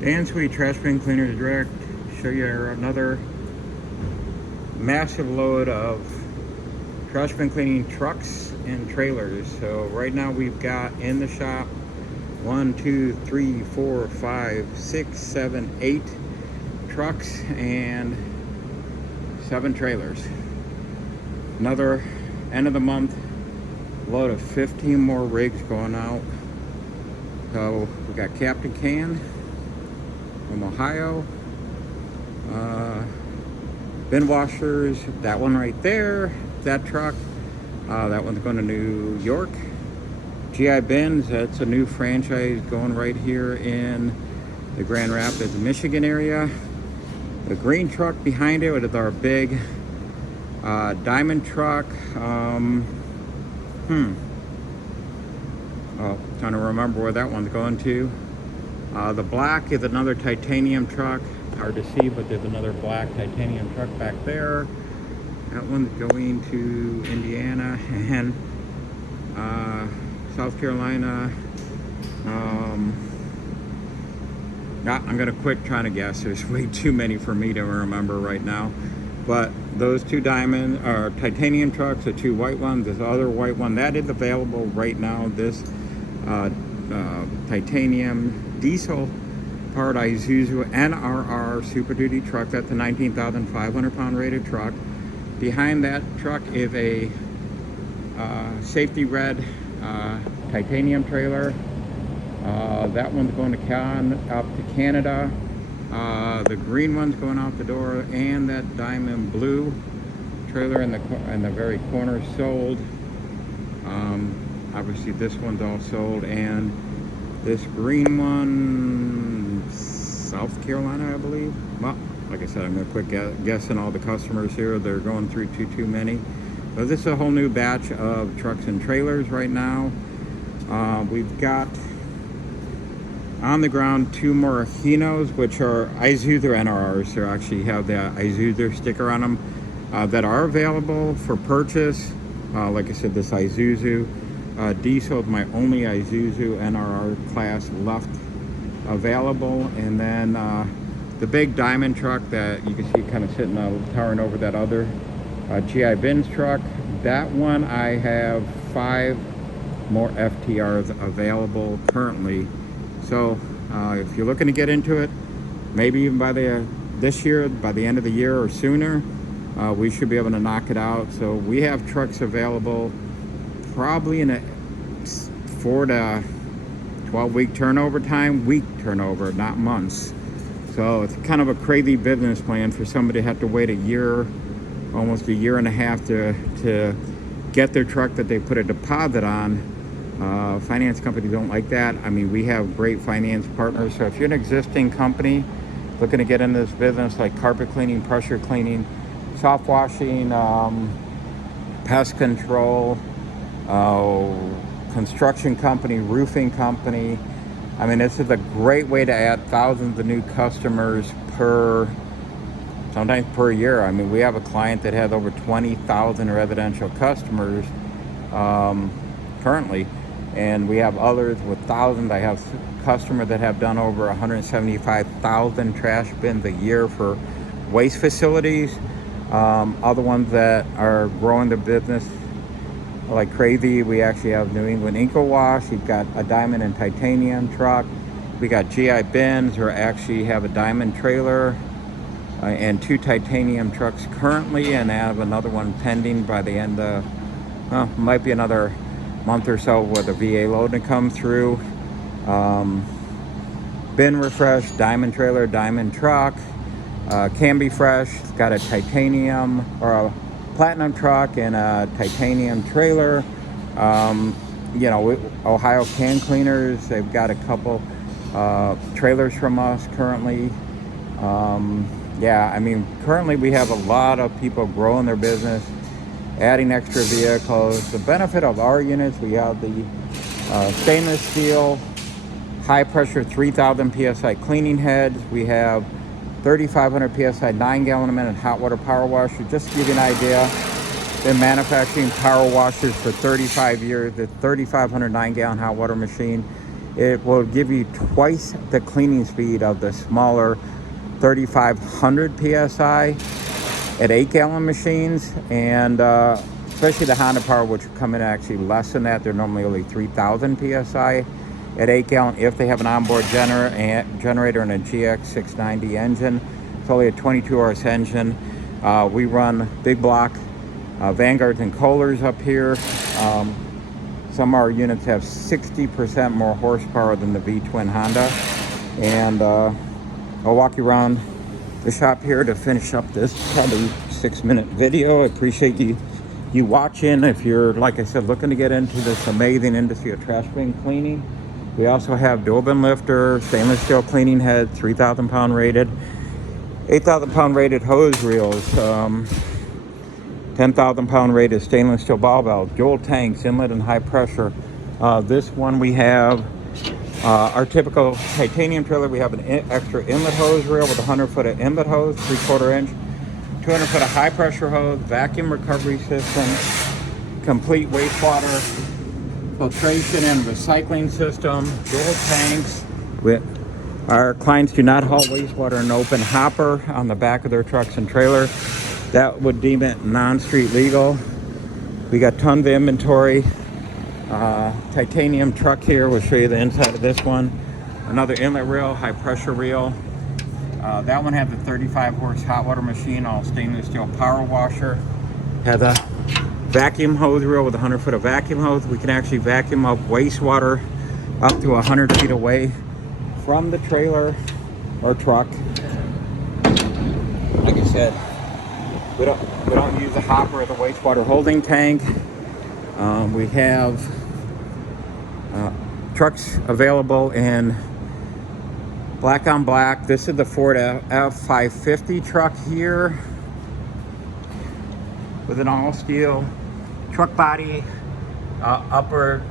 Dan Sweet Trash Bin Cleaners Direct. Show you another massive load of trash bin cleaning trucks and trailers. So right now we've got in the shop 1, 2, 3, 4, 5, 6, 7, 8 trucks and 7 trailers. Another end of the month load of 15 more rigs going out. So we got Captain Can from Ohio, bin washers, that one right there, that truck, that one's going to New York. GI Bins, that's a new franchise going right here in the Grand Rapids, Michigan area. The green truck behind it is our big diamond truck. Trying to remember where that one's going to. The black is another titanium truck. Hard to see, but there's another black titanium truck back there. That one's going to Indiana and South Carolina. I'm gonna quit trying to guess. There's way too many for me to remember right now. But those 2 diamond or titanium trucks, the 2 white ones, this other white one that is available right now. This titanium diesel powered Isuzu NRR Super Duty truck. That's a 19,500 pound rated truck. Behind that truck is a safety red titanium trailer. That one's going to up to Canada. The green one's going out the door, and that diamond blue trailer in the very corner sold. Obviously this one's all sold, and this green one, South Carolina, I believe. Well, like I said, I'm going to quit guessing all the customers here. They're going through too many. But this is a whole new batch of trucks and trailers right now. We've got on the ground 2 more Hinos, which are Isuzu NRRs. They actually have the Isuzu sticker on them that are available for purchase. Like I said, this Isuzu diesel is my only Isuzu NRR class left available. And then the big diamond truck that you can see kind of sitting towering over that other GI Bins truck. That one I have 5 more FTRs available currently. So if you're looking to get into it, maybe even by this year, by the end of the year or sooner, we should be able to knock it out. So we have trucks available probably in a 4 to 12 week turnover time, week turnover, not months. So it's kind of a crazy business plan for somebody to have to wait a year, almost a year and a half to get their truck that they put a deposit on. Finance companies don't like that. I mean, we have great finance partners. So if you're an existing company looking to get into this business, like carpet cleaning, pressure cleaning, soft washing, pest control, construction company, roofing company, I mean, this is a great way to add thousands of new customers sometimes per year. I mean, we have a client that has over 20,000 residential customers currently, and we have others with thousands. I have customers that have done over 175,000 trash bins a year for waste facilities. Other ones that are growing their business like crazy. We actually have New England Inco Wash. You've got a diamond and titanium truck. We got GI Bins, who actually have a diamond trailer and 2 titanium trucks currently, and I have another one pending by the end of, might be another month or so with a VA load to come through. Bin Refresh, diamond trailer, diamond truck. Can Be Fresh, got a titanium or a platinum truck and a titanium trailer. Ohio Can Cleaners, they've got a couple trailers from us currently. I mean, currently we have a lot of people growing their business, adding extra vehicles. The benefit of our units, we have the stainless steel, high pressure 3,000 PSI cleaning heads. We have 3,500 PSI 9-gallon a minute hot water power washer. Just to give you an idea, been manufacturing power washers for 35 years. The 3,500 9-gallon hot water machine It will give you twice the cleaning speed of the smaller 3500 psi at 8-gallon machines, and especially the Honda Power, which come in actually less than that. They're normally only 3000 psi at 8-gallon if they have an onboard generator and a GX 690 engine. It's only a 22 horse engine. We run big block Vanguards and Kohlers up here. Some of our units have 60% more horsepower than the V-twin Honda. And I'll walk you around the shop here to finish up this probably 6-minute video. I appreciate you watching. If you're, like I said, looking to get into this amazing industry of trash bin cleaning, we also have dual bin lifter, stainless steel cleaning head, 3,000 pound rated, 8,000 pound rated hose reels, 10,000 pound rated stainless steel ball valves, dual tanks, inlet and high pressure. This one we have our typical titanium trailer. We have an extra inlet hose reel with 100 foot of inlet hose, 3/4 inch, 200 foot of high pressure hose, vacuum recovery system, complete wastewater filtration and recycling system, dual tanks. Our clients do not haul wastewater in an open hopper on the back of their trucks and trailers. That would deem it non-street legal. We got tons of inventory. Titanium truck here. We'll show you the inside of this one. Another inlet reel, high pressure reel. That one had the 35 horse hot water machine, all stainless steel power washer. Has a vacuum hose reel with 100 foot of vacuum hose. We can actually vacuum up wastewater up to 100 feet away from the trailer or truck. Like I said, we don't use the hopper or the wastewater holding tank. We have trucks available in black on black. This is the Ford F550 truck here with an all steel truck body. Upper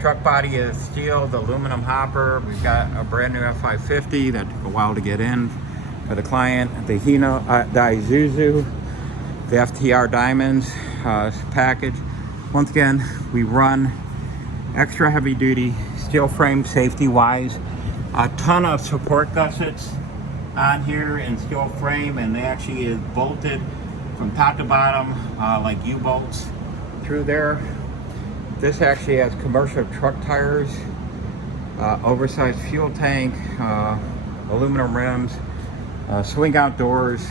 truck body is steel, the aluminum hopper. We've got a brand new F550 that took a while to get in for the client. The Hino, the Isuzu, the FTR Diamonds package. Once again, we run extra heavy duty steel frame safety wise. A ton of support gussets on here in steel frame, and they actually is bolted from top to bottom like U-bolts through there. This actually has commercial truck tires, oversized fuel tank, aluminum rims, swing out doors.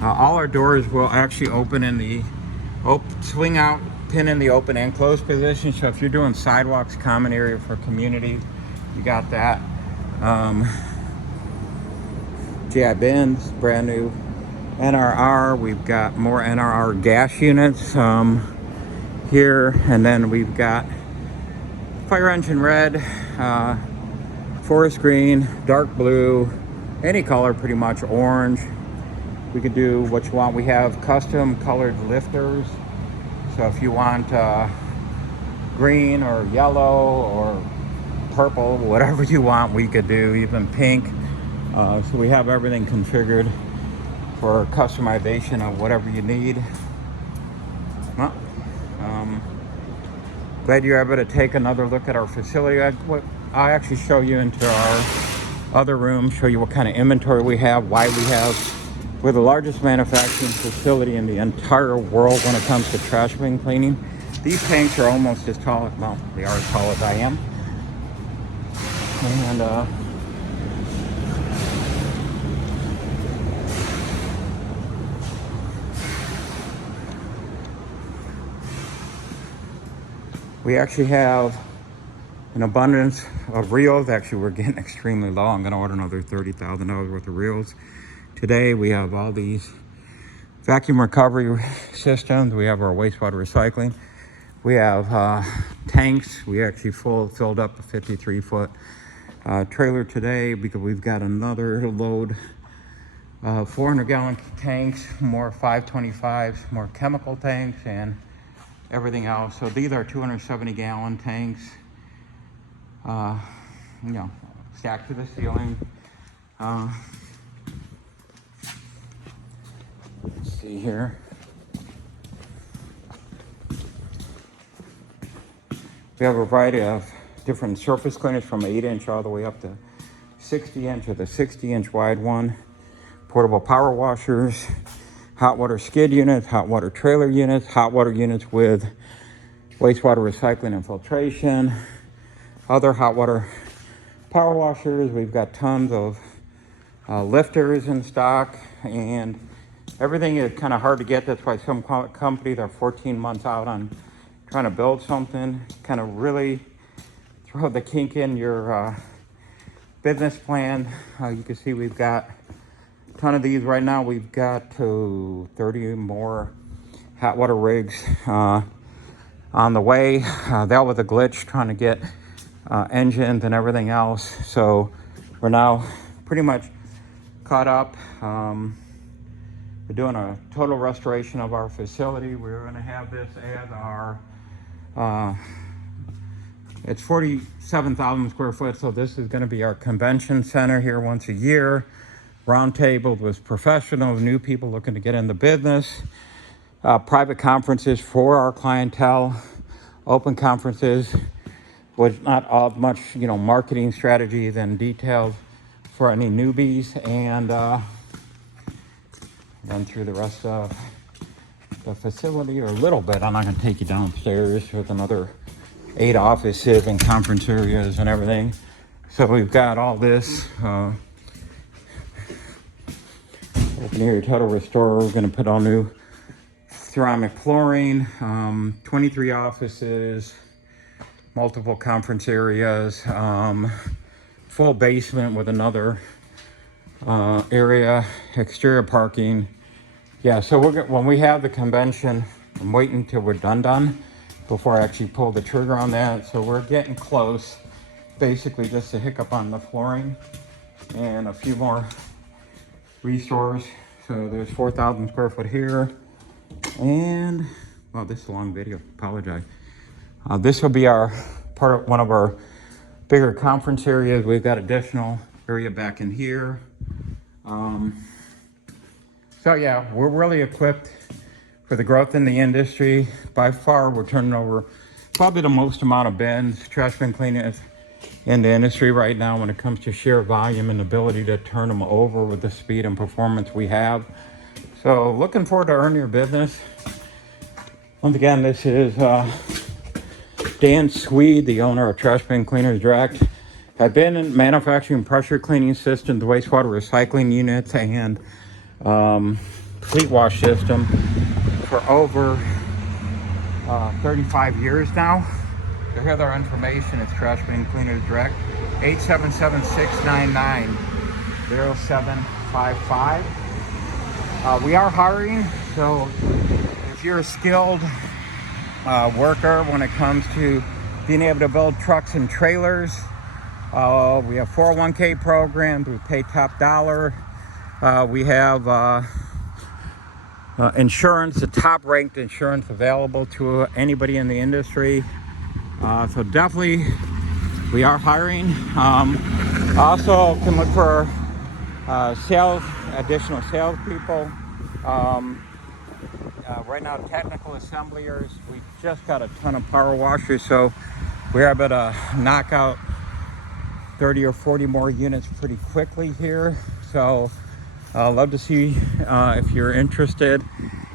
All our doors will actually open in the swing out pin in the open and closed position. So if you're doing sidewalks, common area for communities, you got that. GI bins, brand new NRR. We've got more NRR gas units here, and then we've got fire engine red, forest green, dark blue, any color pretty much, orange. We could do what you want. We have custom colored lifters, so if you want green or yellow or purple, whatever you want, we could do, even pink. So we have everything configured for customization of whatever you need. Well, glad you're able to take another look at our facility. I'll actually show you into our other room, show you what kind of inventory we have, why we have. We're the largest manufacturing facility in the entire world when it comes to trash bin cleaning. These tanks are almost as tall, well, they are as tall as I am. And we actually have an abundance of reels. Actually, we're getting extremely low. I'm going to order another $30,000 worth of reels. Today, we have all these vacuum recovery systems. We have our wastewater recycling. We have tanks. We actually filled up a 53-foot trailer today because we've got another load of 400-gallon tanks, more 525s, more chemical tanks, and everything else. So these are 270-gallon tanks, you know, stacked to the ceiling. Let's see here. We have a variety of different surface cleaners from 8-inch all the way up to 60-inch, or the 60-inch wide one. Portable power washers, hot water skid units, hot water trailer units, hot water units with wastewater recycling and filtration, other hot water power washers. We've got tons of lifters in stock, and everything is kind of hard to get. That's why some companies are 14 months out on trying to build something, kind of really throw the kink in your business plan. You can see we've got a ton of these right now. We've got 30 more hot water rigs on the way. That was a glitch trying to get engines and everything else. So we're now pretty much caught up. We're doing a total restoration of our facility. We're going to have this as our, it's 47,000 square foot. So this is going to be our convention center here once a year. Roundtables with professionals, new people looking to get in the business. Private conferences for our clientele. Open conferences with not all much, marketing strategies and details for any newbies, and run through the rest of the facility, or a little bit. I'm not going to take you downstairs with another 8 offices and conference areas and everything. So we've got all this. Open area total restore. We're going to put all new ceramic flooring, 23 offices, multiple conference areas, full basement with another area, exterior parking. Yeah, so when we have the convention, I'm waiting till we're done before I actually pull the trigger on that. So we're getting close. Basically just a hiccup on the flooring and a few more restores. So there's 4,000 square foot here. And, well, this is a long video, apologize. This will be one of our bigger conference areas. We've got additional area back in here. So yeah, we're really equipped for the growth in the industry. By far, we're turning over probably the most amount of bins, trash bin cleaning in the industry right now when it comes to sheer volume and ability to turn them over with the speed and performance we have. So looking forward to earn your business. Once again, this is Dan Swede, the owner of Trash Bin Cleaners Direct. I've been in manufacturing pressure cleaning systems, wastewater recycling units, and fleet wash system for over 35 years now. To hear our information, it's Trash Bin Cleaners Direct, 877-699-0755. We are hiring, so if you're a skilled worker when it comes to being able to build trucks and trailers, we have 401k programs. We pay top dollar. We have insurance, the top ranked insurance available to anybody in the industry. So definitely we are hiring. Also can look for additional sales people. Right now, technical assemblers. We just got a ton of power washers, so we're able to knock out 30 or 40 more units pretty quickly here. So I'd love to see if you're interested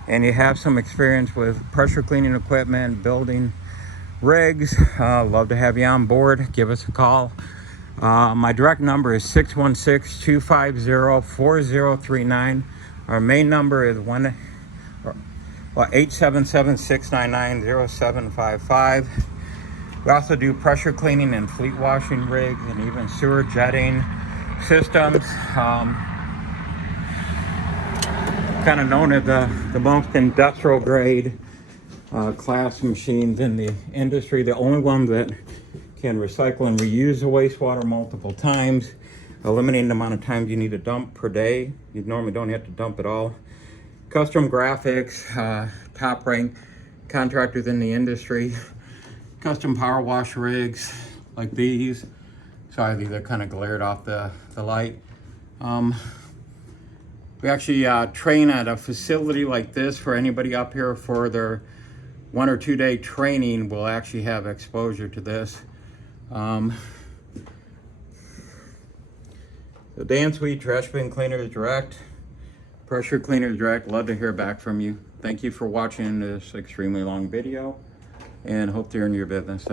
and you have some experience with pressure cleaning equipment, building rigs. Love to have you on board. Give us a call. My direct number is 616-250-4039. Our main number is 877-699-0755. We also do pressure cleaning and fleet washing rigs and even sewer jetting systems. Kind of known as the most industrial grade class machines in the industry. The only one that can recycle and reuse the wastewater multiple times, eliminating the amount of times you need to dump per day. You normally don't have to dump at all. Custom graphics, top ranked contractors in the industry. Custom power wash rigs like these. Sorry, these are kind of glared off the light. We actually train at a facility like this. For anybody up here for their 1 or 2 day training will actually have exposure to this. The Dan Sweet Trash Bin Cleaner Direct, Pressure Cleaner Direct. Love to hear back from you. Thank you for watching this extremely long video, and hope to earn your business. Thank